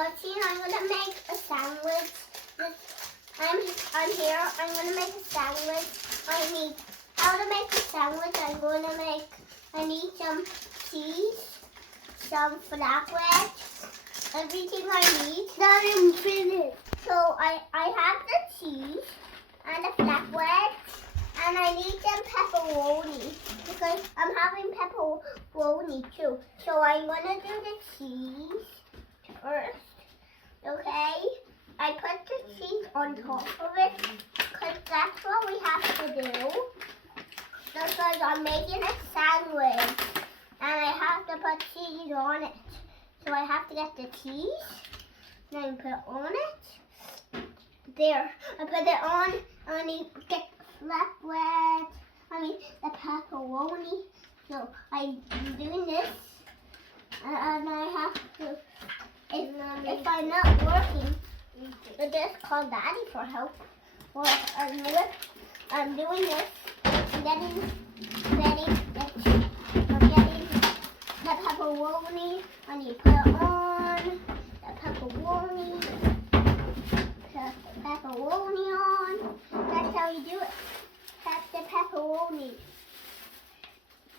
Oisín, I'm gonna make a sandwich. I'm here. I'm gonna make a sandwich. How to make a sandwich? I need some cheese, some flatbread, everything I need. Not even finished. So I have the cheese and the flatbread, and I need some pepperoni because I'm having pepperoni too. So I'm gonna do the cheese first. Okay, I put the cheese on top of it because that's what we have to do. Because I'm making a sandwich and I have to put cheese on it. So I have to get the cheese, then put it on it. There, I put it on and I need to get the pepperoni. So I'm doing this and I have to. If I'm not working, just call Daddy for help. Or I'm doing this. I'm getting the pepperoni. I need to put it on the pepperoni. Put the pepperoni on. That's how you do it. Put the pepperoni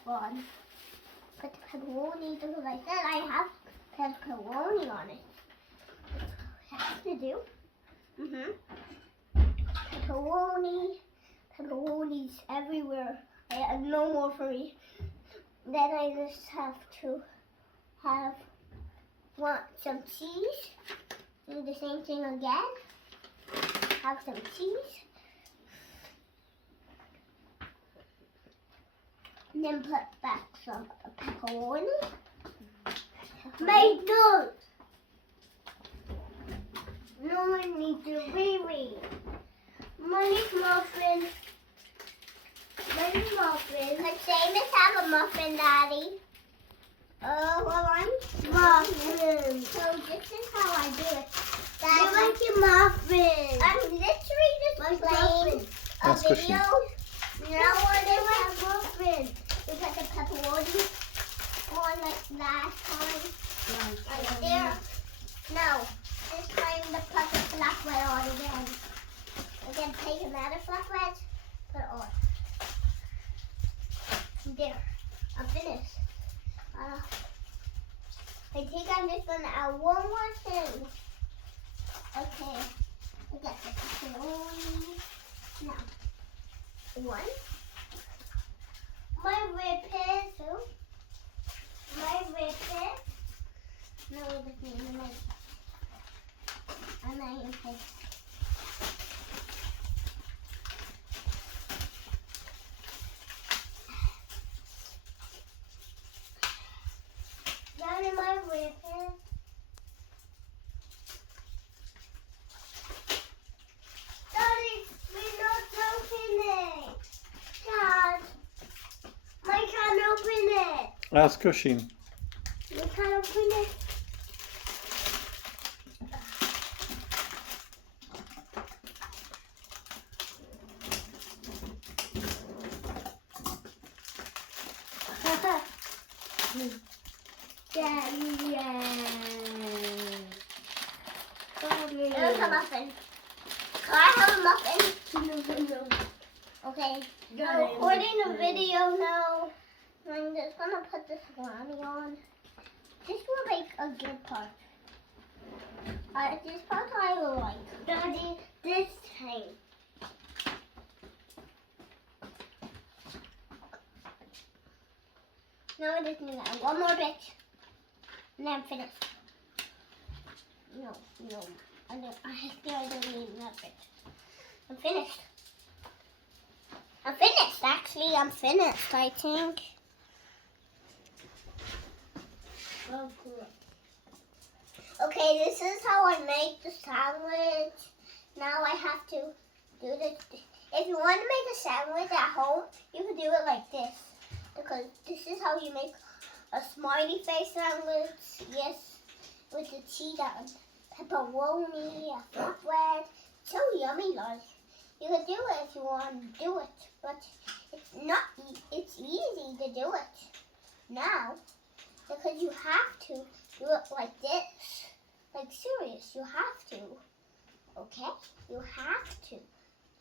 on. Put the pepperoni because I said I have pepperoni on it. That's what I have to do. Pepperoni's everywhere. I have no more for me. Then I just have to want some cheese. Do the same thing again. Have some cheese. And then put back some pepperoni. Make those. No one needs to baby. Money's muffin. Money's muffin. Could Seamus have a muffin, Daddy? Well, I'm Muffin. So this is how I do it. You like your muffin. I'm literally just playing a That's good, video. You know what they like muffin? We put the pepperoni on like last time. Right there. Now, this time the put the flatbread on again. Again, take another flatbread, put it on. There. I'm finished. I think I'm just gonna add one more thing. Okay. I got the pepperoni. Now, one. My whippet. Two. My whippet. No, this means the knife. A knife. Down in my whippet. Daddy, we're not opening it. Dad, I can't open it. Ask Oisín. We can't open it. There's a muffin. Can I have a muffin? No. Okay. I'm recording a video now. I'm just gonna put the salami on. This will make a good part. This part I will like. Daddy, this time. Now I just need to add one more bit. And then I'm finished. No. I don't need that bit. I'm finished. Actually, I'm finished, I think. Oh, cool. Okay, this is how I make the sandwich. Now I have to do this. If you want to make a sandwich at home, you can do it like this. Because this is how you make a smiley face sandwich. Yes, with the cheese and pepperoni, a flatbread. So yummy, like. You can do it if you want to do it, but it's easy to do it now because you have to do it like this. Like serious, you have to. Okay? You have to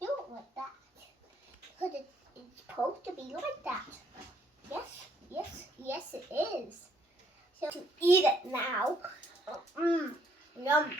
do it like that. Because it's supposed to be like that. Yes, yes, yes it is. So to eat it now. Yum.